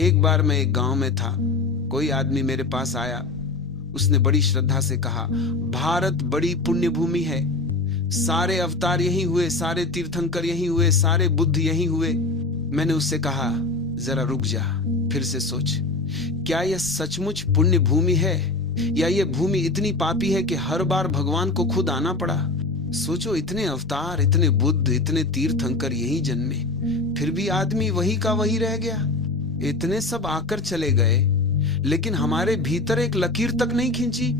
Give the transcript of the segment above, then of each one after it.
एक बार मैं एक गांव में था। कोई आदमी मेरे पास आया। उसने बड़ी श्रद्धा से कहा, भारत बड़ी पुण्य भूमि है, सारे अवतार यहीं हुए, सारे तीर्थंकर यहीं हुए, सारे बुद्ध यहीं हुए। मैंने उससे कहा, जरा रुक जा, फिर से सोच, क्या यह सचमुच पुण्य भूमि है या यह भूमि इतनी पापी है कि हर बार भगवान को खुद आना पड़ा? सोचो, इतने अवतार, इतने बुद्ध, इतने तीर्थंकर यहीं जन्मे, फिर भी आदमी वही का वही रह गया। इतने सब आकर चले गए, लेकिन हमारे भीतर एक लकीर तक नहीं खींची।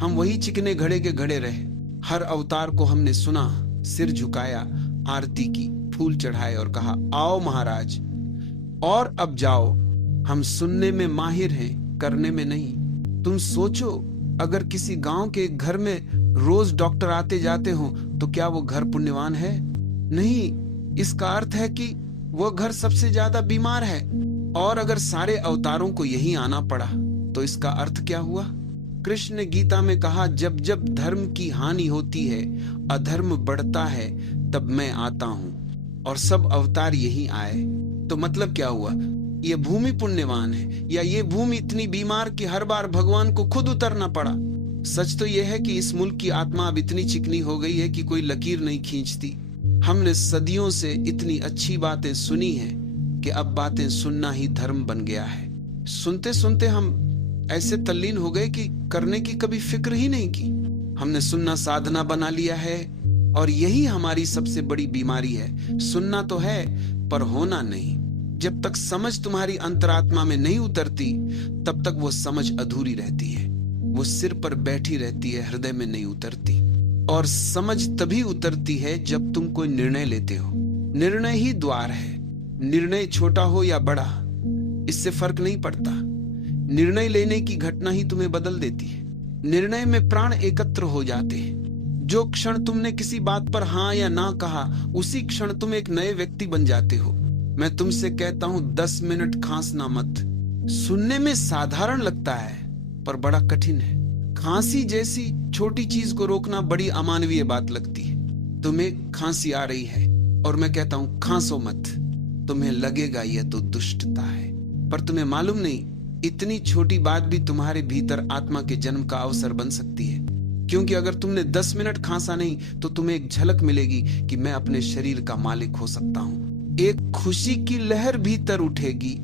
हम वही चिकने घड़े के घड़े रहे। हर अवतार को हमने सुना, सिर झुकाया, आरती की, फूल चढ़ाए और कहा, आओ महाराज, और अब जाओ। हम सुनने में माहिर हैं, करने में नहीं। तुम सोचो, अगर किसी गांव के एक घर में रोज डॉक्टर आते जाते हो तो क्या वो घर पुण्यवान है? नहीं। इसका अर्थ है कि वो घर सबसे ज्यादा बीमार है। और अगर सारे अवतारों को यहीं आना पड़ा तो इसका अर्थ क्या हुआ? कृष्ण ने गीता में कहा, जब जब धर्म की हानि होती है, अधर्म बढ़ता है, तब मैं आता हूं। और सब अवतार यहीं आए। तो मतलब क्या हुआ? ये भूमि पुण्यवान है या ये भूमि इतनी बीमार कि हर बार भगवान को खुद उतरना पड़ा? सच तो यह है कि इस मुल्क की आत्मा अब इतनी चिकनी हो गई है कि कोई लकीर नहीं खींचती। हमने सदियों से इतनी अच्छी बातें सुनी हैं कि अब बातें सुनना ही धर्म बन गया है। सुनते सुनते हम ऐसे तल्लीन हो गए कि करने की कभी फिक्र ही नहीं की। हमने सुनना साधना बना लिया है, और यही हमारी सबसे बड़ी बीमारी है। सुनना तो है, पर होना नहीं। जब तक समझ तुम्हारी अंतरात्मा में नहीं उतरती, तब तक वो समझ अधूरी रहती है। वो सिर पर बैठी रहती है, हृदय में नहीं उतरती। और समझ तभी उतरती है जब तुम कोई निर्णय लेते हो। निर्णय ही द्वार है। निर्णय छोटा हो या बड़ा, इससे फर्क नहीं पड़ता। निर्णय लेने की घटना ही तुम्हें बदल देती है। निर्णय में प्राण एकत्र हो जाते हैं। जो क्षण तुमने किसी बात पर हाँ या ना कहा, उसी क्षण तुम एक नए व्यक्ति बन जाते हो। मैं तुमसे कहता हूं, 10 मिनट खांसना मत। सुनने में साधारण लगता है, पर बड़ा कठिन है। खांसी जैसी छोटी चीज को रोकना बड़ी अमानवीय बात लगती है। तुम्हें खांसी आ रही है और मैं कहता हूं, खांसो मत। तुम्हें लगेगा यह तो दुष्टता है, पर तुम्हें मालूम नहीं, इतनी छोटी बात भी तुम्हारे भीतर आत्मा के जन्म का अवसर बन सकती है। क्योंकि अगर तुमने 10 मिनट खांसा नहीं, तो तुम्हें एक झलक मिलेगी कि मैं अपने शरीर का मालिक हो सकता हूं। एक खुशी की लहर भीतर उठेगी।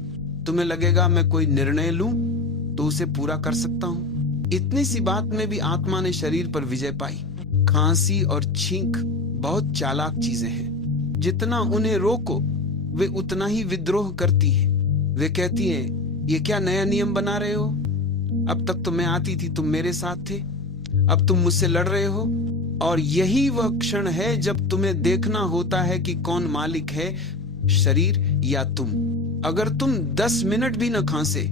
तुम्हें लगेगा मैं कोई निर्णय लूं तो उसे पूरा कर सकता हूं। इतनी सी बात में भी आत्मा ने शरीर पर विजय पाई। खांसी और छींक बहुत चालाक चीजें हैं। जितना उन्हें रोको, वे उतना ही विद्रोह करती हैं। वे कहती हैं, ये क्या नया नियम बना रहे हो? अब तक तो मैं आती थी, तुम मेरे साथ थे, अब तुम मुझसे लड़ रहे हो। और यही वह क्षण है जब तुम्हें देखना होता है कि कौन मालिक है, शरीर या तुम। अगर तुम 10 मिनट भी न खांसे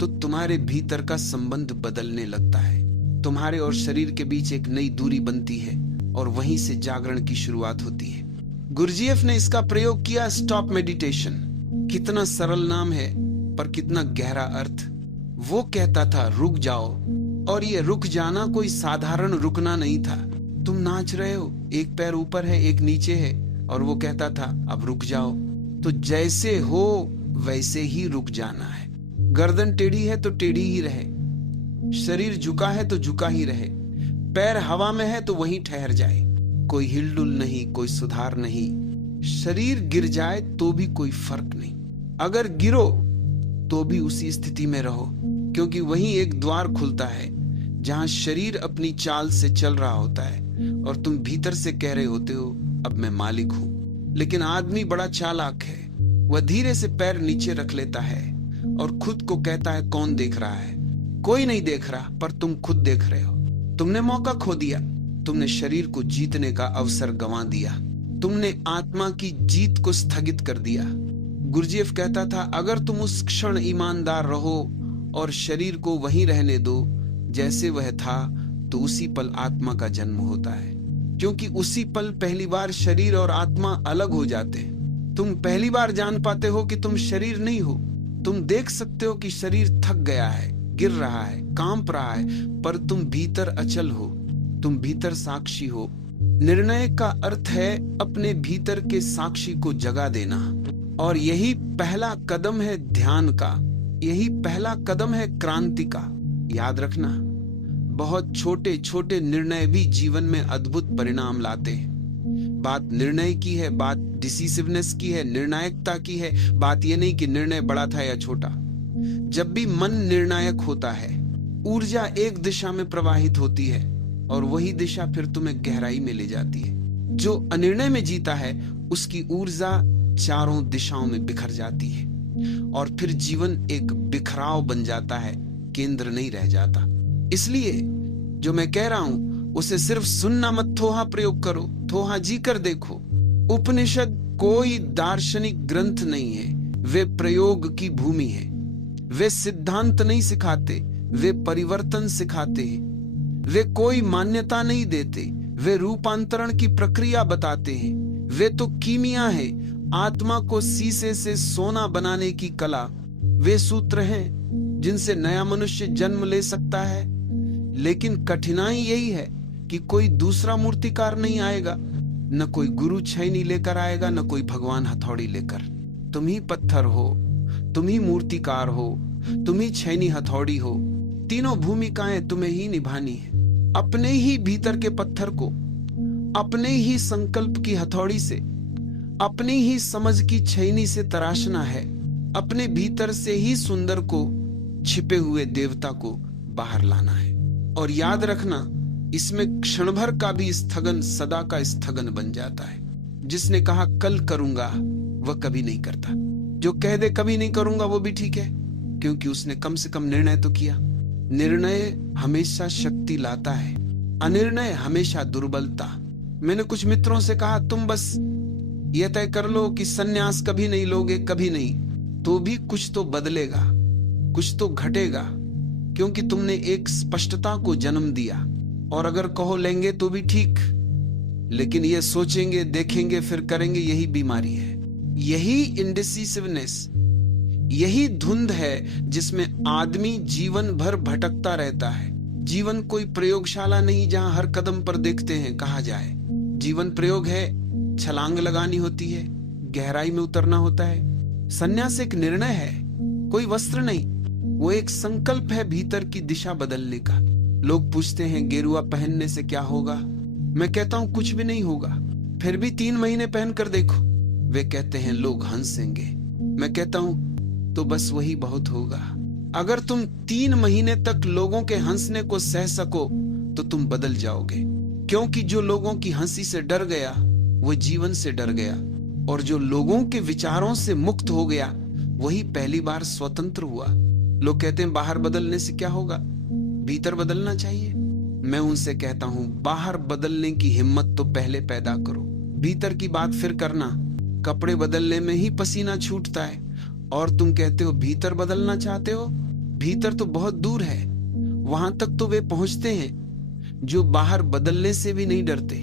तो तुम्हारे भीतर का संबंध बदलने लगता है। तुम्हारे और शरीर के बीच एक नई दूरी बनती है और वहीं से जागरण की शुरुआत होती है। गुरजीएफ ने इसका प्रयोग किया, स्टॉप मेडिटेशन। कितना सरल नाम है, पर कितना गहरा अर्थ। वो कहता था, रुक जाओ। और ये रुक जाना कोई साधारण रुकना नहीं था। तुम नाच रहे हो, एक पैर ऊपर है, एक नीचे है, और वो कहता था, अब रुक जाओ। तो जैसे हो वैसे ही रुक जाना है। गर्दन टेढ़ी है तो टेढ़ी ही रहे, शरीर झुका है तो झुका ही रहे, पैर हवा में है तो वहीं ठहर जाए। कोई हिलडुल नहीं, कोई सुधार नहीं। शरीर गिर जाए तो भी कोई फर्क नहीं। अगर गिरो तो भी उसी स्थिति में रहो, क्योंकि वहीं एक द्वार खुलता है जहां शरीर अपनी चाल से चल रहा होता है और तुम भीतर से कह रहे होते हो, अब मैं मालिक हूं। लेकिन आदमी बड़ा चालाक है। वह धीरे से पैर नीचे रख लेता है और खुद को कहता है, कौन देख रहा है? कोई नहीं देख रहा, पर तुम खुद देख रहे हो। तुमने मौका खो दिया। तुमने शरीर को जीतने का अवसर गंवा दिया। तुमने आत्मा की जीत को स्थगित कर दिया। गुरजीएफ कहता था, अगर तुम उस क्षण ईमानदार रहो और शरीर को वहीं रहने दो जैसे वह था, तो उसी पल आत्मा का जन्म होता है। क्योंकि उसी पल पहली बार शरीर और आत्मा अलग हो जाते हैं। तुम पहली बार जान पाते हो कि तुम शरीर नहीं हो। तुम देख सकते हो कि शरीर थक गया है, गिर रहा है, कांप रहा है, पर तुम भीतर अचल हो। तुम भीतर साक्षी हो। निर्णय का अर्थ है अपने भीतर के साक्षी को जगा देना, और यही पहला कदम है ध्यान का। यही पहला कदम है क्रांति का। याद रखना, बहुत छोटे छोटे निर्णय भी जीवन में अद्भुत परिणाम लाते हैं। बात निर्णय की है, बात डिसिसिवनेस की है, निर्णायकता की है। बात यह नहीं कि निर्णय बड़ा था या छोटा। जब भी मन निर्णायक होता है, ऊर्जा एक दिशा में प्रवाहित होती है और वही दिशा फिर तुम्हें गहराई में ले जाती है। जो अनिर्णय में जीता है उसकी ऊर्जा चारों दिशाओं में बिखर जाती है और फिर जीवन एक बिखराव बन जाता है, केंद्र नहीं रह जाता। इसलिए जो मैं कह रहा हूं उसे सिर्फ सुनना मत, थोहा प्रयोग करो, थोहा जी कर देखो। उपनिषद कोई दार्शनिक ग्रंथ नहीं है, वे प्रयोग की भूमि है। वे सिद्धांत नहीं सिखाते, वे परिवर्तन सिखाते हैं। वे कोई मान्यता नहीं देते, वे रूपांतरण की प्रक्रिया बताते हैं। वे तो कीमिया है, आत्मा को शीशे से सोना बनाने की कला। वे सूत्र हैं जिनसे नया मनुष्य जन्म ले सकता है। लेकिन कठिनाई यही है कि कोई दूसरा मूर्तिकार नहीं आएगा, न कोई गुरु छैनी लेकर आएगा, न कोई भगवान हथौड़ी लेकर। तुम ही पत्थर हो, तुम ही मूर्तिकार हो, तुम ही छैनी हथौड़ी हो। तीनों भूमिकाएं तुम्हें ही निभानी है। अपने ही भीतर के पत्थर को अपने ही संकल्प की हथौड़ी से, अपनी ही समझ की छैनी से तराशना है। अपने भीतर से ही सुंदर को, छिपे हुए देवता को बाहर लाना है। और याद रखना, इसमें क्षण भर का भी स्थगन सदा का स्थगन बन जाता है। जिसने कहा कल करूंगा वह कभी नहीं करता। जो कह दे कभी नहीं करूंगा वो भी ठीक है, क्योंकि उसने कम से कम निर्णय तो किया। निर्णय हमेशा शक्ति लाता है, अनिर्णय हमेशा दुर्बलता। मैंने कुछ मित्रों से कहा, तुम बस यह तय कर लो कि सन्यास कभी नहीं लोगे, कभी नहीं, तो भी कुछ तो बदलेगा, कुछ तो घटेगा, क्योंकि तुमने एक स्पष्टता को जन्म दिया। और अगर कहो लेंगे तो भी ठीक, लेकिन ये सोचेंगे, देखेंगे, फिर करेंगे, यही बीमारी है। यही इंडिसिसिवनेस, यही धुंध है जिसमें आदमी जीवन भर भटकता रहता है। जीवन कोई प्रयोगशाला नहीं जहां हर कदम पर देखते हैं कहा जाए। जीवन प्रयोग है, छलांग लगानी होती है, गहराई में उतरना होता है। संन्यास एक निर्णय है, कोई वस्त्र नहीं, वो एक संकल्प है भीतर की दिशा बदलने का। लोग पूछते हैं गेरुआ पहनने से क्या होगा? मैं कहता हूं कुछ भी नहीं होगा। फिर भी 3 महीने पहन कर देखो। वे कहते हैं लोग हंसेंगे। मैं कहता हूं तो बस वही बहुत होगा। अगर तुम 3 महीने तक लोगों के हंसने को सह सको तो तुम बदल जाओगे, क्योंकि जो लोगों की हंसी से डर गया वो जीवन से डर गया, और जो लोगों के विचारों से मुक्त हो गया वही पहली बार स्वतंत्र हुआ। लोग कहते हैं बाहर बदलने से क्या होगा, भीतर बदलना चाहिए। मैं उनसे कहता हूं बाहर बदलने की हिम्मत तो पहले पैदा करो, भीतर की बात फिर करना। कपड़े बदलने में ही पसीना छूटता है और तुम कहते हो भीतर बदलना चाहते हो। भीतर तो बहुत दूर है, वहां तक तो वे पहुंचते हैं जो बाहर बदलने से भी नहीं डरते।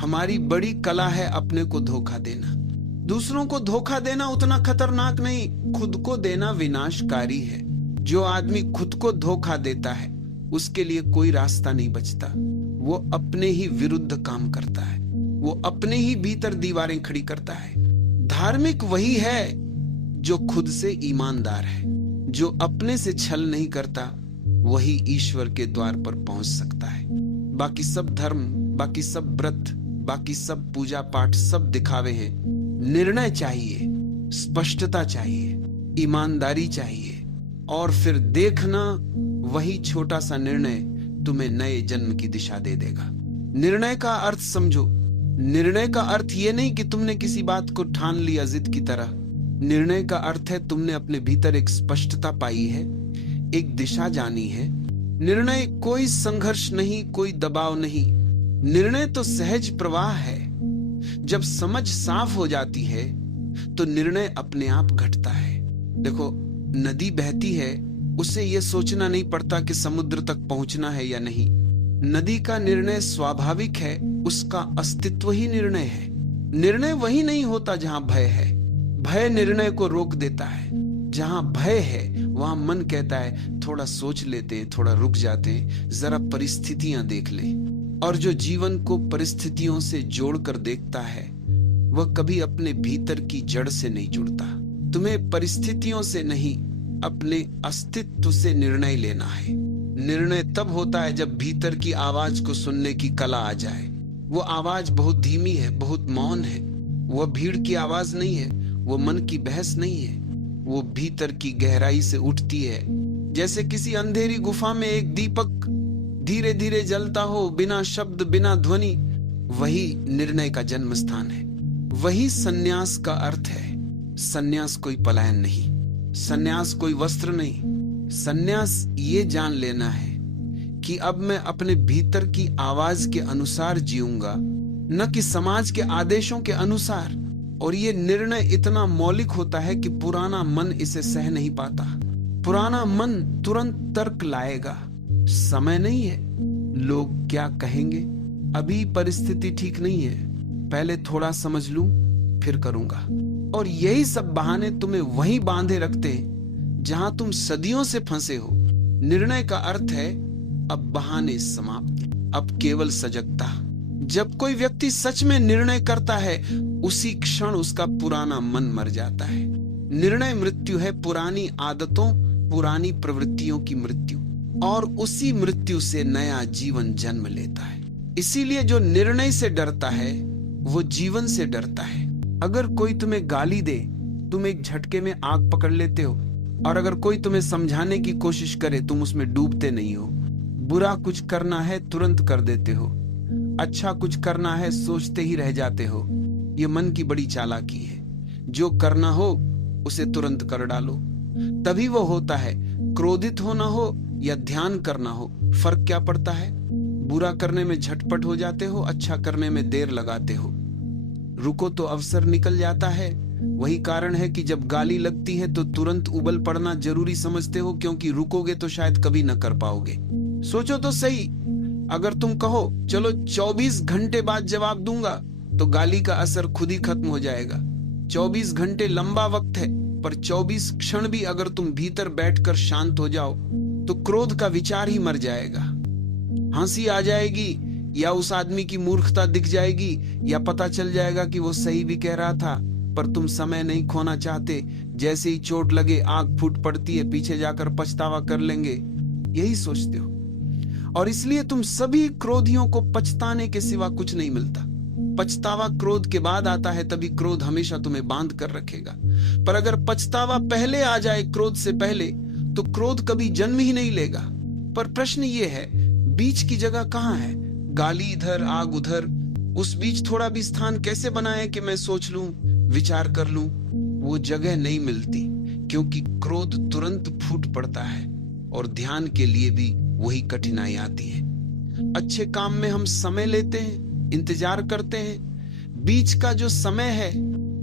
हमारी बड़ी कला है अपने को धोखा देना। दूसरों को धोखा देना उतना खतरनाक नहीं, खुद को देना विनाशकारी है। जो आदमी खुद को धोखा देता है उसके लिए कोई रास्ता नहीं बचता। वो अपने ही विरुद्ध काम करता है, वो अपने ही भीतर दीवारें खड़ी करता है। धार्मिक वही है जो खुद से ईमानदार है, जो अपने से छल नहीं करता, वही ईश्वर के द्वार पर पहुंच सकता है। बाकी सब धर्म, बाकी सब व्रत, बाकी सब पूजा पाठ सब दिखावे हैं। निर्णय चाहिए, स्पष्टता चाहिए, ईमानदारी चाहिए, और फिर देखना वही छोटा सा निर्णय तुम्हें नए जन्म की दिशा दे देगा। निर्णय का अर्थ समझो। निर्णय का अर्थ यह नहीं कि तुमने किसी बात को ठान लिया जिद की तरह। निर्णय का अर्थ है तुमने अपने भीतर एक स्पष्टता पाई है, एक दिशा जानी है। निर्णय कोई संघर्ष नहीं, कोई दबाव नहीं। निर्णय तो सहज प्रवाह है। जब समझ साफ हो जाती है तो निर्णय अपने आप घटता है। देखो, नदी बहती है, उसे यह सोचना नहीं पड़ता कि समुद्र तक पहुंचना है या नहीं। नदी का निर्णय स्वाभाविक है, उसका अस्तित्व ही निर्णय है। निर्णय वही नहीं होता जहां भय है। भय निर्णय को रोक देता है। जहां भय है वहां मन कहता है थोड़ा सोच लेते हैं, थोड़ा रुक जाते हैं, जरा परिस्थितियां देख ले। और जो जीवन को परिस्थितियों से जोड़कर देखता है वह कभी अपने भीतर की जड़ से नहीं जुड़ता। तुम्हें परिस्थितियों से नहीं, अपने अस्तित्व से निर्णय लेना है। निर्णय तब होता है जब भीतर की आवाज को सुनने की कला आ जाए। वो आवाज बहुत धीमी है, बहुत मौन है। वह भीड़ की आवाज नहीं है, वो मन की बहस नहीं है, वो भीतर की गहराई से उठती है। जैसे किसी अंधेरी गुफा में एक दीपक धीरे धीरे जलता हो, बिना शब्द, बिना ध्वनि। वही निर्णय का जन्म स्थान है। वही सन्यास का अर्थ है। सन्यास कोई पलायन नहीं, सन्यास कोई वस्त्र नहीं। सन्यास ये जान लेना है कि अब मैं अपने भीतर की आवाज के अनुसार जीऊंगा, न कि समाज के आदेशों के अनुसार। और ये निर्णय इतना मौलिक होता है कि पुराना मन इसे सह नहीं पाता। पुराना मन तुरंत तर्क लाएगा। समय नहीं है, लोग क्या कहेंगे, अभी परिस्थिति ठीक नहीं है, पहले थोड़ा समझ लूं फिर करूंगा। और यही सब बहाने तुम्हें वहीं बांधे रखते हैं जहां तुम सदियों से फंसे हो। निर्णय का अर्थ है अब बहाने समाप्त, अब केवल सजगता। जब कोई व्यक्ति सच में निर्णय करता है, उसी क्षण उसका पुराना मन मर जाता है। निर्णय मृत्यु है, पुरानी आदतों, पुरानी प्रवृत्तियों की मृत्यु, और उसी मृत्यु से नया जीवन जन्म लेता है। इसीलिए जो निर्णय से डरता है वो जीवन से डरता है। अगर कोई तुम्हें गाली दे, तुम एक झटके में आग पकड़ लेते हो, और अगर कोई तुम्हें समझाने की कोशिश करे, तुम उसमें डूबते नहीं हो। बुरा कुछ करना है तुरंत कर देते हो, अच्छा कुछ करना है सोचते ही रह जाते हो। ये मन की बड़ी चालाकी है। जो करना हो उसे तुरंत कर डालो, तभी वो होता है। क्रोधित होना हो या ध्यान करना हो, फर्क क्या पड़ता है? बुरा करने में झटपट हो जाते हो, अच्छा करने में देर लगाते हो। रुको तो अवसर निकल जाता है। वही कारण है कि जब गाली लगती है तो तुरंत उबल पड़ना जरूरी समझते हो, क्योंकि रुकोगे तो शायद कभी न कर पाओगे। सोचो तो सही, अगर तुम कहो चलो 24 घंटे बाद जवाब दूंगा, तो गाली का असर खुद ही खत्म हो जाएगा। 24 घंटे लंबा वक्त है, पर 24 क्षण भी अगर तुम भीतर बैठकर शांत हो जाओ तो क्रोध का विचार ही मर जाएगा। हंसी आ जाएगी, या उस आदमी की मूर्खता दिख जाएगी, या पता चल जाएगा कि वो सही भी कह रहा था, पर तुम समय नहीं खोना चाहते। जैसे ही चोट लगे आग फूट पड़ती है, पीछे जाकर पछतावा कर लेंगे, यही सोचते हो। और इसलिए तुम सभी क्रोधियों को पछताने के सिवा कुछ नहीं मिलता। पछतावा क्रोध के बाद आता है, तभी क्रोध हमेशा तुम्हें बांध कर रखेगा। पर अगर पछतावा पहले आ जाए क्रोध से पहले, तो क्रोध कभी जन्म ही नहीं लेगा। पर प्रश्न ये है, बीच की जगह कहाँ है? गाली इधर, आग उधर। उस बीच थोड़ा भी स्थान कैसे बनाए कि मैं सोच लूं, विचार कर लूं? वो जगह नहीं मिलती, क्योंकि क्रोध तुरंत फूट पड़ता है, और ध्यान के लिए भी वही कठिनाई आती है। अच्छे काम में हम समय लेते हैं, इंतजार करते हैं। बीच का जो समय है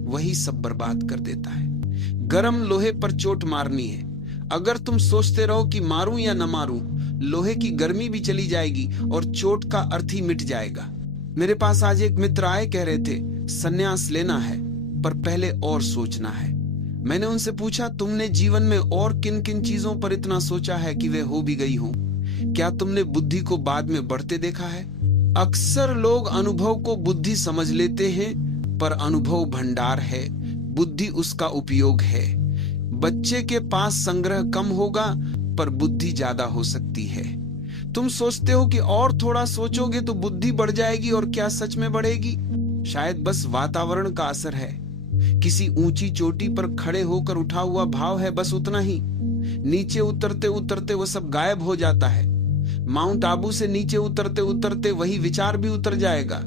वही सब बर्बाद कर देता है। गरम लोहे पर चोट मारनी है। अगर तुम सोचते रहो कि मारूं या न मारूं, लोहे की गर्मी भी चली जाएगी और चोट का अर्थ ही मिट जाएगा। मेरे पास आज एक मित्र आए, कह रहे थे सन्यास लेना है, पर पहले और सोचना है। मैंने उनसे पूछा, तुमने जीवन में और किन किन चीजों पर इतना सोचा है कि वे हो भी गई हो? क्या तुमने बुद्धि को बाद में बढ़ते देखा है? अक्सर लोग अनुभव को बुद्धि समझ लेते हैं, पर अनुभव भंडार है, बुद्धि उसका उपयोग है। बच्चे के पास संग्रह कम होगा, पर बुद्धि ज्यादा हो सकती है। तुम सोचते हो कि और थोड़ा सोचोगे तो बुद्धि बढ़ जाएगी, और क्या सच में बढ़ेगी? शायद बस वातावरण का असर है। किसी ऊंची चोटी पर खड़े होकर उठा हुआ भाव है, बस उतना ही। नीचे उतरते उतरते वो सब गायब हो जाता है। माउंट आबू से नीचे उतरते उतरते वही विचार भी उतर जाएगा।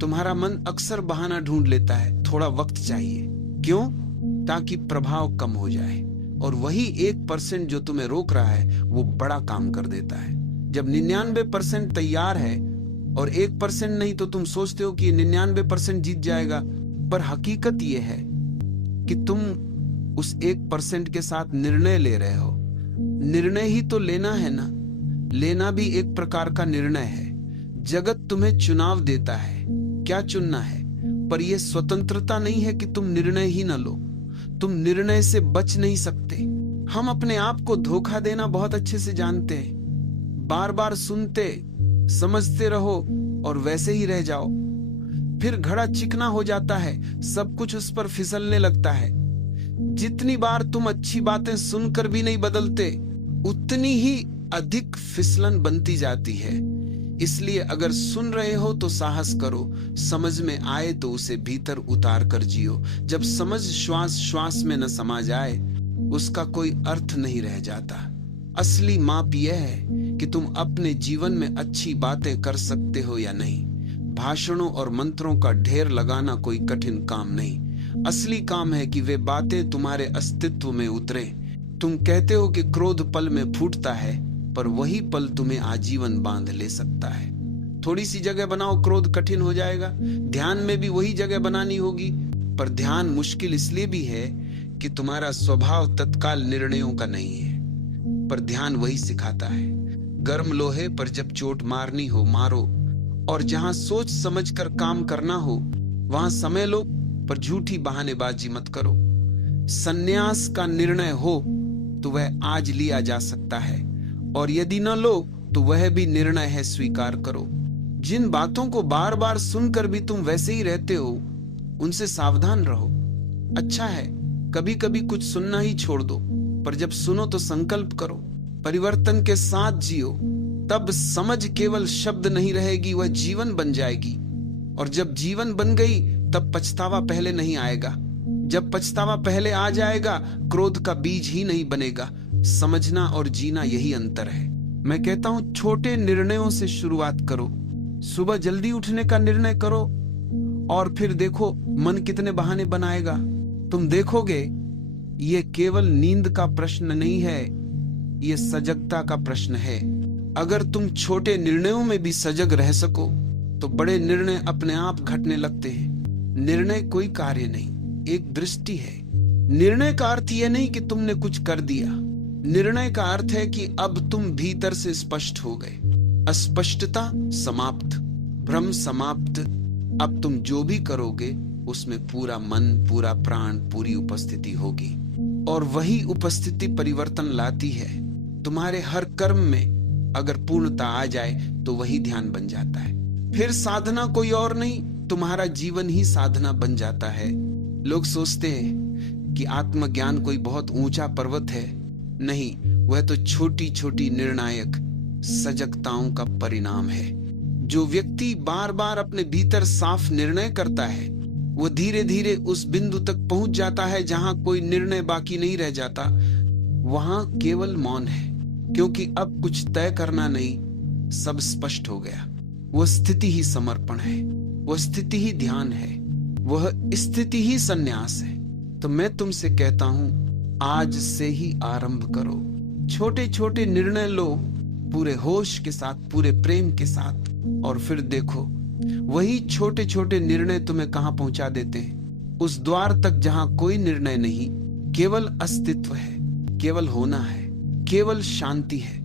तुम्हारा मन अक्सर बहाना ढूंढ लेता है, थोड़ा वक्त चाहिए। क्यों? ताकि प्रभाव कम हो जाए, और वही 1% जो तुम्हें रोक रहा है वो बड़ा काम कर देता है। जब 99% तैयार है और 1% नहीं, तो तुम सोचते हो कि 99% जीत जाएगा। पर हकीकत यह है कि तुम उस 1% के साथ निर्णय ले रहे हो। निर्णय ही तो लेना है ना। लेना भी एक प्रकार का निर्णय है। जगत तुम्हें चुनाव देता है, क्या चुनना है, पर यह स्वतंत्रता नहीं है कि तुम निर्णय ही न लो। तुम निर्णय से बच नहीं सकते। हम अपने आप को धोखा देना बहुत अच्छे से जानते हैं। बार बार सुनते, समझते रहो और वैसे ही रह जाओ। फिर घड़ा चिकना हो जाता है, सब कुछ उस पर फिसलने लगता है। जितनी बार तुम अच्छी बातें सुनकर भी नहीं बदलते, उतनी ही अधिक फिसलन बनती जाती है। इसलिए अगर सुन रहे हो तो साहस करो, समझ में आए तो उसे भीतर उतार कर जियो। जब समझ श्वास श्वास में न समा जाए, उसका कोई अर्थ नहीं रह जाता। असली माप यह है कि तुम अपने जीवन में अच्छी बातें कर सकते हो या नहीं। भाषणों और मंत्रों का ढेर लगाना कोई कठिन काम नहीं। असली काम है कि वे बातें तुम्हारे अस्तित्व में उतरे। तुम कहते हो कि क्रोध पल में फूटता है, पर वही पल तुम्हें आजीवन बांध ले सकता है। थोड़ी सी जगह बनाओ, क्रोध कठिन हो जाएगा। ध्यान में भी वही जगह बनानी होगी, पर ध्यान मुश्किल इसलिए भी है कि तुम्हारा स्वभाव तत्काल निर्णयों का नहीं है। पर ध्यान वही सिखाता है, गर्म लोहे पर जब चोट मारनी हो मारो, और जहां सोच समझकर काम करना हो वहां समय लो, पर झूठी बहानेबाजी मत करो। संन्यास का निर्णय हो तो वह आज लिया जा सकता है, और यदि न लो तो वह भी निर्णय है, स्वीकार करो। जिन बातों को बार बार सुनकर भी तुम वैसे ही रहते हो, उनसे सावधान रहो। अच्छा है, कभी कभी कुछ सुनना ही छोड़ दो, पर जब सुनो तो संकल्प करो, परिवर्तन के साथ जियो। तब समझ केवल शब्द नहीं रहेगी, वह जीवन बन जाएगी। और जब जीवन बन गई तब पछतावा पहले नहीं आएगा। जब पछतावा पहले आ जाएगा, क्रोध का बीज ही नहीं बनेगा। समझना और जीना यही अंतर है। मैं कहता हूं, छोटे निर्णयों से शुरुआत करो। सुबह जल्दी उठने का निर्णय करो, और फिर देखो मन कितने बहाने बनाएगा। तुम देखोगे ये केवल नींद का प्रश्न नहीं है, ये सजगता का प्रश्न है। अगर तुम छोटे निर्णयों में भी सजग रह सको तो बड़े निर्णय अपने आप घटने लगते हैं। निर्णय कोई कार्य नहीं, एक दृष्टि है। निर्णय का अर्थ यह नहीं कि तुमने कुछ कर दिया। निर्णय का अर्थ है कि अब तुम भीतर से स्पष्ट हो गए। अस्पष्टता समाप्त, भ्रम समाप्त। अब तुम जो भी करोगे उसमें पूरा मन, पूरा प्राण, पूरी उपस्थिति होगी, और वही उपस्थिति परिवर्तन लाती है। तुम्हारे हर कर्म में अगर पूर्णता आ जाए तो वही ध्यान बन जाता है। फिर साधना कोई और नहीं, तुम्हारा जीवन ही साधना बन जाता है। लोग सोचते हैं कि आत्मज्ञान कोई बहुत ऊंचा पर्वत है। नहीं, वह तो छोटी छोटी निर्णायक सजगताओं का परिणाम है। जो व्यक्ति बार बार अपने भीतर साफ निर्णय करता है, वो धीरे धीरे उस बिंदु तक पहुंच जाता है जहां कोई निर्णय बाकी नहीं रह जाता। वहां केवल मौन है, क्योंकि अब कुछ तय करना नहीं, सब स्पष्ट हो गया। वह स्थिति ही समर्पण है, वह स्थिति ही ध्यान है, वह स्थिति ही संन्यास है। तो मैं तुमसे कहता हूं, आज से ही आरंभ करो। छोटे छोटे निर्णय लो, पूरे होश के साथ, पूरे प्रेम के साथ, और फिर देखो वही छोटे छोटे निर्णय तुम्हें कहां पहुंचा देते हैं। उस द्वार तक जहां कोई निर्णय नहीं, केवल अस्तित्व है, केवल होना है, केवल शांति है।